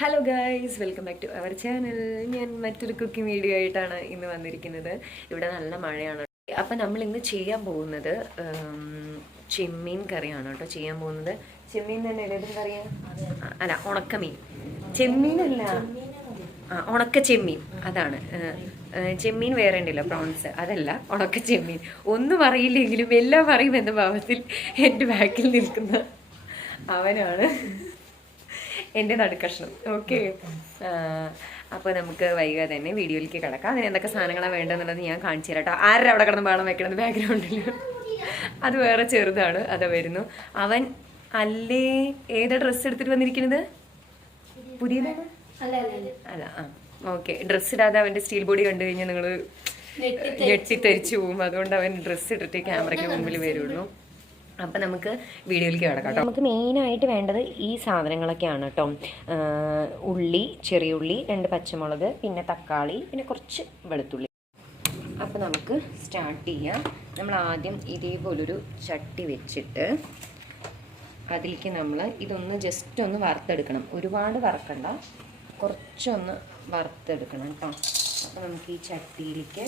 Hello guys welcome back to our channel ഞാൻ മറ്റൊരു cooking video ആയിട്ടാണ് ഇന്ന് വന്നിരിക്കുന്നത്. ഇവിടെ നല്ല മഴയാണ്. അപ്പം നമ്മൾ ഇന്ന് ചെയ്യാൻ പോകുന്നത് ചെമ്മീൻ കറിയാണ് കേട്ടോ ചെയ്യാൻ പോകുന്നത്. ചെമ്മീൻ തന്നെ ഏതും കറിയാ? അല്ല ഉണക്കമീൻ. ചെമ്മീനല്ല. ആ ഉണക്ക ചെമ്മീൻ. അതാണ്. ചെമ്മീൻ വേറെ ഉണ്ടല്ലോ പ്രോൺസ് അതല്ല ഉണക്ക ചെമ്മീൻ. ഒന്നും അറിയില്ലെങ്കിലും എല്ലാം അറിയുമെന്ന ഭാവത്തിൽ എന്റെ ബാക്കിൽ നിൽക്കുന്ന അവനാണ്. എന്റെ നടുക്കഷ്ണം. ഓക്കെ അപ്പോൾ നമുക്ക് വൈകാതെ തന്നെ വീഡിയോയിലേക്ക് കിടക്കാം. അതിന് എന്തൊക്കെ സാധനങ്ങളാണ് വേണ്ടതെന്നുള്ളത് ഞാൻ കാണിച്ചു തരാം കേട്ടോ ആരുടെ അവിടെ കിടന്ന് വേണം വെക്കണത് ബാക്ക്ഗ്രൗണ്ടിൽ അത് വേറെ ചെറുതാണ്. അത് വരുന്നു. അവൻ അല്ലേ? ഏതാ ഡ്രസ്സ് എടുത്തിട്ട് വന്നിരിക്കുന്നത്? പുതിയതാണ്? അല്ല ആ. ഓക്കെ ഡ്രസ്സ് ഇടാതെ അവന്റെ സ്റ്റീൽ ബോഡി കണ്ടു കഴിഞ്ഞാൽ നിങ്ങൾ ഞെട്ടിത്തെറിച്ചു പോകും അതുകൊണ്ട് അവൻ ഡ്രസ്സ് ഇട്ടിട്ട് ക്യാമറയ്ക്ക് മുമ്പിൽ വരുള്ളൂ. അപ്പം നമുക്ക് വീഡിയോയിലേക്ക് കിടക്കാം നമുക്ക് മെയിനായിട്ട് വേണ്ടത് ഈ സാധനങ്ങളൊക്കെയാണ് കേട്ടോ. ഉള്ളി ചെറിയ ഉള്ളി രണ്ട് പച്ചമുളക് പിന്നെ തക്കാളി പിന്നെ കുറച്ച് വെളുത്തുള്ളി. അപ്പോൾ നമുക്ക് സ്റ്റാർട്ട് ചെയ്യാം. നമ്മൾ ആദ്യം ഇതേപോലൊരു ചട്ടി വെച്ചിട്ട് അതിലേക്ക് നമ്മൾ ഇതൊന്ന് ജസ്റ്റ് ഒന്ന് വറുത്തെടുക്കണം. ഒരുപാട് വറക്കണ്ട. കുറച്ചൊന്ന് വറുത്തെടുക്കണം കേട്ടോ. അപ്പോൾ നമുക്ക് ഈ ചട്ടിയിലേക്ക്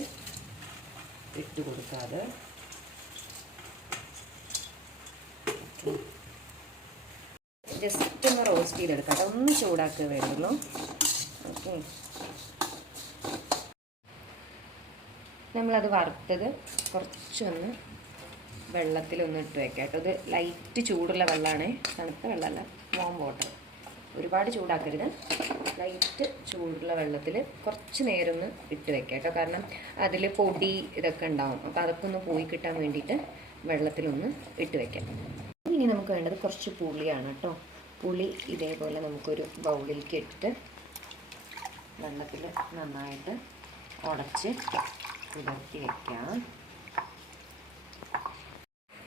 ഇട്ട് കൊടുക്കാതെ ജസ്റ്റ് ഒന്ന് റോസ്റ്റ് ചെയ്തെടുക്കാം. അതൊന്ന് ചൂടാക്കുക വേണ്ടുള്ളൂ. ഓക്കെ. നമ്മളത് വറുത്തത് കുറച്ചൊന്ന് വെള്ളത്തിലൊന്ന് ഇട്ട് വെക്കാം കേട്ടോ. ഇത് ലൈറ്റ് ചൂടുള്ള വെള്ളമാണ് തണുത്ത വെള്ളമല്ല വോം വാട്ടർ ഒരുപാട് ചൂടാക്കരുത്. ലൈറ്റ് ചൂടുള്ള വെള്ളത്തിൽ കുറച്ച് നേരം ഒന്ന് ഇട്ട് വെക്കാം കേട്ടോ. കാരണം അതിൽ പൊടി ഇതൊക്കെ ഉണ്ടാവും. അപ്പോൾ അതൊക്കെ ഒന്ന് പോയി കിട്ടാൻ വേണ്ടിയിട്ട് വെള്ളത്തിലൊന്ന് ഇട്ട് വെക്കാം. ഇനി നമുക്ക് വേണ്ടത് കുറച്ച് പുളിയാണ് കേട്ടോ. പുളി ഇതേപോലെ നമുക്കൊരു ബൗളിലേക്ക് ഇട്ടിട്ട് വെള്ളത്തിൽ നന്നായിട്ട് ഉടച്ച് കുതിർത്തി വയ്ക്കാം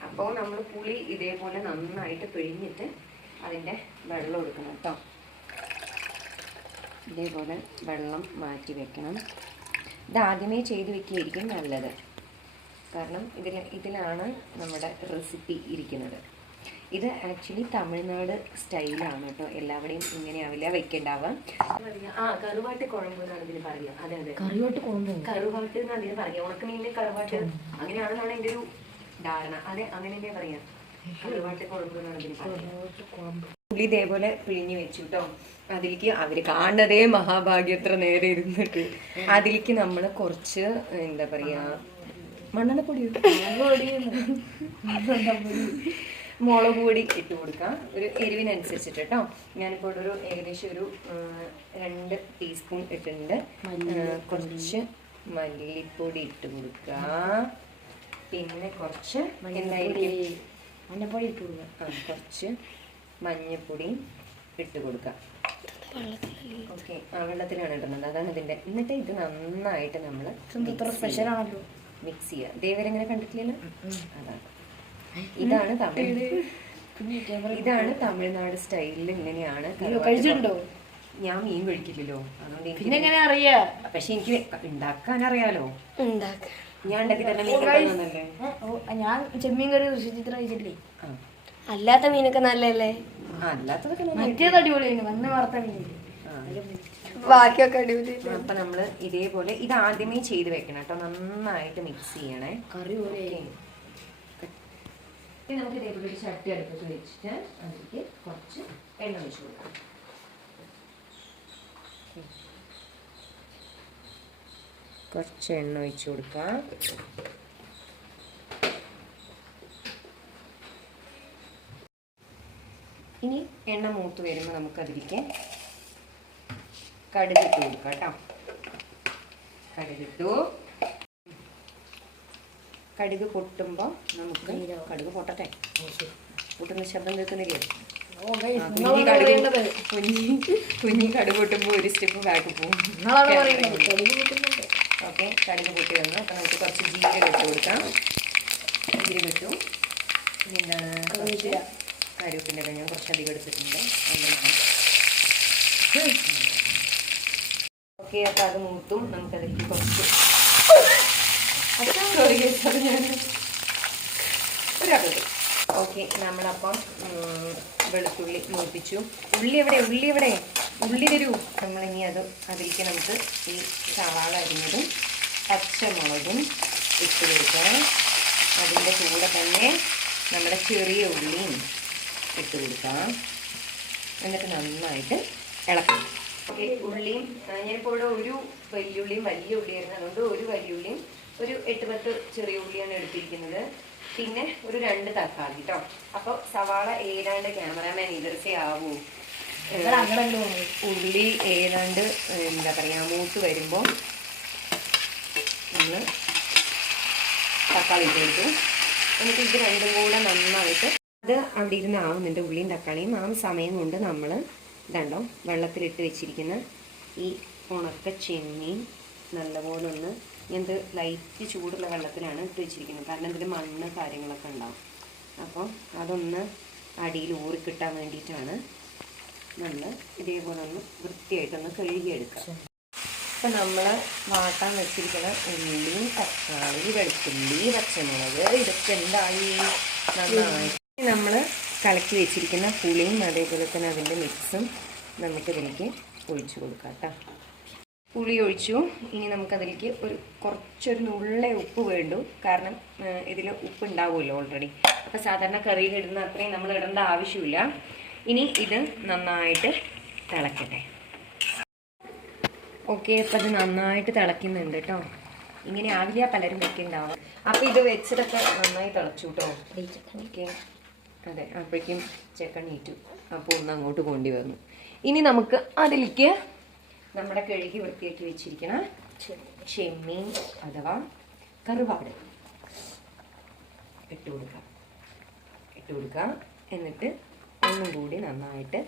അപ്പോൾ നമ്മൾ പുളി ഇതേപോലെ നന്നായിട്ട് പിഴിഞ്ഞിട്ട് അതിന്റെ വെള്ളം എടുക്കണം കേട്ടോ. ഇതേപോലെ വെള്ളം മാറ്റി വെക്കണം. ഇതാദ്യമേ ചെയ്ത് വെക്കുകയായിരിക്കും നല്ലത്. കാരണം ഇതിൽ ഇതിലാണ് നമ്മുടെ റെസിപ്പി ഇരിക്കുന്നത്. ഇത് ആക്ച്വലി തമിഴ്നാട് സ്റ്റൈലാണ് കേട്ടോ എല്ലാവരുടെയും ഇങ്ങനെയാവില്ല ആവില്ല വെക്കണ്ടാവുക ആ കറുവാട്ട് കുഴമ്പ് എന്നാണ് ഇതിന് പറയുക. അതെ അതെ. കറിയോട്ട് കൊണ്ടു കറുവാട്ട് എന്ന് അതിന് ഉണക്ക് ഉണക്കമീനിന് കറുവാട്ട്. അങ്ങനെയാണെന്നാണ് എന്റെ ഒരു ധാരണ. അതെ അങ്ങനെ തന്നെ പറയാം കറുവാട്ട് കുഴമ്പ് എന്നാണ് ഇതിന് പറയുക. പുളി ഇതേപോലെ പിഴിഞ്ഞു വെച്ചു കേട്ടോ അതിലേക്ക് അവർ കാണതേ മഹാഭാഗ്യത്ര നേരെ ഇരുന്നിട്ട്. അതിലേക്ക് നമ്മൾ കുറച്ച് എന്താ പറയാ മണ്ണെണ്ണപ്പൊടിയോ മുളക് പൊടി ഇട്ട് കൊടുക്കാം. ഒരു എരിവിനനുസരിച്ചിട്ട് കേട്ടോ ഞാനിപ്പോൾ ഒരു ഏകദേശം ഒരു രണ്ട് ടീസ്പൂൺ ഇട്ടിട്ടുണ്ട്. കുറച്ച് മല്ലിപ്പൊടി ഇട്ട് കൊടുക്കാം. പിന്നെ കുറച്ച് എന്തായിരിക്കും മഞ്ഞപ്പൊടി ഇട്ട് കൊടുക്കുക കുറച്ച് മഞ്ഞപ്പൊടി ഇട്ട് കൊടുക്കാം. ഓക്കെ ആ വെള്ളത്തിലാണ് ഇടുന്നത്. അതാണ് ഇതിന്റെ എന്നിട്ട് ഇത് നന്നായിട്ട് നമ്മൾ സ്പെഷ്യൽ ആണല്ലോ? മിക്സ് ചെയ്യുക. ദേവരെങ്ങനെ കണ്ടിട്ടില്ലല്ലോ? അതാണ്. ഇതാണ് തമിഴ്. ഇതാണ് തമിഴ്നാട് സ്റ്റൈലിൽ ഇങ്ങനെയാണ് കഴിച്ചിട്ടുണ്ടോ? ഞാൻ മീൻ കഴിക്കില്ലല്ലോ. അതുകൊണ്ട് എനിക്ക് എങ്ങനെ അറിയാ? പക്ഷെ എനിക്ക് ഉണ്ടാക്കാൻ അറിയാലോ. ഞാൻ ഉണ്ടാക്കി തന്നെ ഞാൻ ചെമ്മീൻ കറി ഋഷിചിത്ര കഴിച്ചിട്ടില്ലേ അല്ലാത്ത മീനൊക്കെ നല്ലല്ലേ അല്ലാത്തതൊക്കെ. മറ്റേത് അടിപൊളിയാണ് വന്ന് വറുത്ത മീൻ. ബാക്കിയൊക്കെ അടിപൊളി അപ്പൊ നമ്മൾ ഇതേപോലെ ഇത് ആദ്യമേ ചെയ്ത് വെക്കണം കേട്ടോ. നന്നായിട്ട് മിക്സ് ചെയ്യണേ. കറി പോലെ ഇനി നമുക്ക് ഇതേപോലെ ഒരു ചട്ടി അടുപ്പത്ത് വെച്ചിട്ട് അതിലേക്ക് കുറച്ച് എണ്ണ ഒഴിച്ചു കൊടുക്കാം. കുറച്ച് എണ്ണ ഒഴിച്ചു കൊടുക്കാം. ഇനി എണ്ണ മൂത്ത് വരുമ്പോൾ നമുക്ക് അതിലേക്ക് കടുക് ഇട്ട് കൊടുക്കാം കേട്ടോ. കടുകിട്ടു. കടുക് പൊട്ടുമ്പോൾ നമുക്ക് കടുക് പൊട്ടട്ടെ. പൊട്ടുന്ന ശബ്ദം കേൾക്കുന്നില്ലേ? കുഞ്ഞി കുഞ്ഞി കടുക് പൊട്ടുമ്പോൾ ഒരു സ്റ്റെപ്പ് ബാക്ക് പോകും. ഓക്കെ കടുക് പൊട്ടി വന്നു അപ്പം നമുക്ക് കുറച്ച് ജീരകം ഇട്ട് കൊടുക്കാം. ജീരകം ഇട്ടു. ഇനി എന്താണ് കുറച്ച് കരുവേപ്പിന്റെ ഒക്കെ ഞാൻ കുറച്ച് അധികം എടുത്തിട്ടുണ്ട്. ഓക്കെ അപ്പോൾ അത് മൂത്തും. നമുക്കതിലേക്ക് കുറച്ച് ഓക്കെ നമ്മളപ്പം വെളുത്തുള്ളി മൂപ്പിച്ചു. ഉള്ളി എവിടെ? ഉള്ളി എവിടെ? ഉള്ളി തരൂ നമ്മളിനി അത് അതിലേക്ക് നമുക്ക് ഈ സവാള അരിഞ്ഞതും പച്ചമുളകും ഇട്ട് കൊടുക്കാം അതിന്റെ കൂടെ തന്നെ നമ്മുടെ ചെറിയ ഉള്ളിയും ഇട്ട് കൊടുക്കാം എന്നിട്ട് നന്നായിട്ട് ഇളക്കാം ഓക്കെ ഉള്ളിയും ഞാനിപ്പോൾ ഇവിടെ ഒരു വലിയ ഉള്ളിയും വലിയ ഉള്ളിയായിരുന്നു. അതുകൊണ്ട് ഒരു വലിയുള്ളിയും ഒരു എട്ട് പത്ത് ചെറിയ ഉള്ളിയാണ് എടുത്തിരിക്കുന്നത്. പിന്നെ ഒരു രണ്ട് തക്കാളി കേട്ടോ അപ്പോൾ സവാള ഏതാണ്ട് ക്യാമറാമാൻ ഇതർസേ ആവൂ. ഉള്ളി. ഏതാണ്ട് എന്താ പറയുക മൂത്ത് വരുമ്പോൾ നമ്മൾ തക്കാളി ഇട്ട് കൊടുത്തു. എന്നിട്ട് ഇത് രണ്ടും കൂടെ നന്നായിട്ട് അത് അവിടെ ഇരുന്ന് ആവുന്നുണ്ട് ഉള്ളിയും തക്കാളിയും. ആ സമയം കൊണ്ട് നമ്മൾ ഇതുണ്ടോ വെള്ളത്തിലിട്ട് വെച്ചിരിക്കുന്ന ഈ ഉണക്ക ചെമ്മീൻ നല്ലപോലെ ഒന്ന് ഇത് ലൈറ്റ് ചൂടുള്ള വെള്ളത്തിലാണ് ഇട്ട് വെച്ചിരിക്കുന്നത്. കാരണം ഇതിൽ മണ്ണ് കാര്യങ്ങളൊക്കെ ഉണ്ടാവും. അപ്പോൾ അതൊന്ന് അടിയിൽ ഊറിക്കിട്ടാൻ വേണ്ടിയിട്ടാണ് നമ്മൾ ഇതേപോലെ ഒന്ന് വൃത്തിയായിട്ടൊന്ന് കഴുകിയെടുക്കുക. അപ്പം നമ്മൾ വാട്ടാൻ വെച്ചിരിക്കുന്ന ഉള്ളി തക്കാളി വെളുത്തുള്ളി പച്ചമുളക് ഇതൊക്കെ എന്തായി? നന്നായി. നമ്മൾ കലക്കി വെച്ചിരിക്കുന്ന പുളിയും അതേപോലെ തന്നെ അതിന്റെ മിക്സും നമുക്കിതിലേക്ക് ഒഴിച്ചു കൊടുക്കാം കേട്ടോ. പുളി ഒഴിച്ചു ഇനി നമുക്കതിലേക്ക് ഒരു കുറച്ചൊരു നുള്ളേ ഉപ്പ് വേണ്ടു. കാരണം ഇതിൽ ഉപ്പ് ഉണ്ടാവുമല്ലോ ഓൾറെഡി അപ്പോൾ സാധാരണ കറിയിൽ ഇടുന്ന അത്രയും നമ്മൾ ഇടേണ്ട ആവശ്യമില്ല. ഇനി ഇത് നന്നായിട്ട് തിളക്കട്ടെ. ഓക്കെ അപ്പം അത് നന്നായിട്ട് തിളയ്ക്കുന്നുണ്ട് കേട്ടോ ഇങ്ങനെ ആവില്ല പലരും വെക്കുന്നുണ്ടാവും അപ്പോൾ ഇത് വെച്ചിട്ടൊക്കെ നന്നായി തിളച്ചു കേട്ടോ ഓക്കെ. അതെ അപ്പോഴേക്കും ചെക്കൻ നീറ്റു അപ്പോൾ ഒന്ന് അങ്ങോട്ട് കൊണ്ടുവന്നു. ഇനി നമുക്ക് അതിലേക്ക് നമ്മുടെ കഴുകി വൃത്തിയാക്കി വെച്ചിരിക്കണ ചെമ്മീൻ അഥവാ കറുവാട്. ഇട്ട് കൊടുക്കാം. ഇട്ട് കൊടുക്കാം. എന്നിട്ട് ഒന്നും കൂടി നന്നായിട്ട്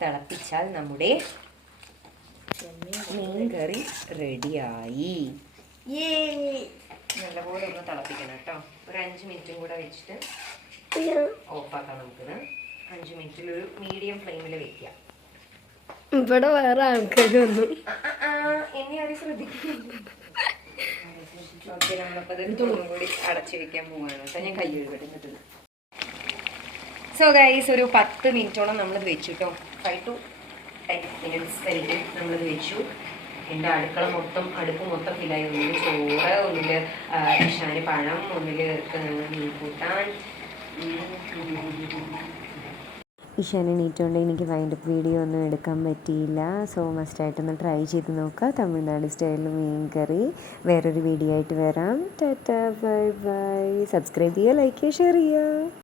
തിളപ്പിച്ചാൽ നമ്മുടെ മീൻ കറി റെഡിയായി. നല്ലപോലെ ഒന്ന് തിളപ്പിക്കണം കേട്ടോ. ഒരു അഞ്ച് മിനിറ്റും കൂടെ വെച്ചിട്ട് ഓഫാക്കാം നമുക്കിത്. അഞ്ച് മിനിറ്റിൽ ഒരു മീഡിയം ഫ്ലെയിമിൽ വെക്കാം. ഇവിടെ വേറെ ആൾക്കാർ വന്നു. വെക്കാൻ ഞാൻ സോ ഗൈസ് ഒരു പത്ത് മിനിറ്റോളം നമ്മളിത് വെച്ചു കേട്ടോ. ഫൈവ് ടു ടെൻ മിനിറ്റ്സ് വരെയും നമ്മളിത് വെച്ചു. എന്റെ അടുക്കള മൊത്തം അടുപ്പ് മൊത്തം ഫില്ലായി. ഒന്നിൽ ചോറ് ഒന്നിൽ ഇഷാന് പഴം ഒന്നിൽ മീൻ കൂട്ടാൻ ഇഷാൻ എണീറ്റുകൊണ്ട് എനിക്ക് വൈൻഡപ്പ് വീഡിയോ ഒന്നും എടുക്കാൻ പറ്റിയില്ല. സോ മസ്റ്റായിട്ടൊന്ന് ട്രൈ ചെയ്ത് നോക്കുക തമിഴ്നാട് സ്റ്റൈലിൽ മീൻ കറി. വേറൊരു വീഡിയോ ആയിട്ട് വരാം. Tata bye bye. സബ്സ്ക്രൈബ് ചെയ്യുക ലൈക്ക് ചെയ്യുക ഷെയർ ചെയ്യുക.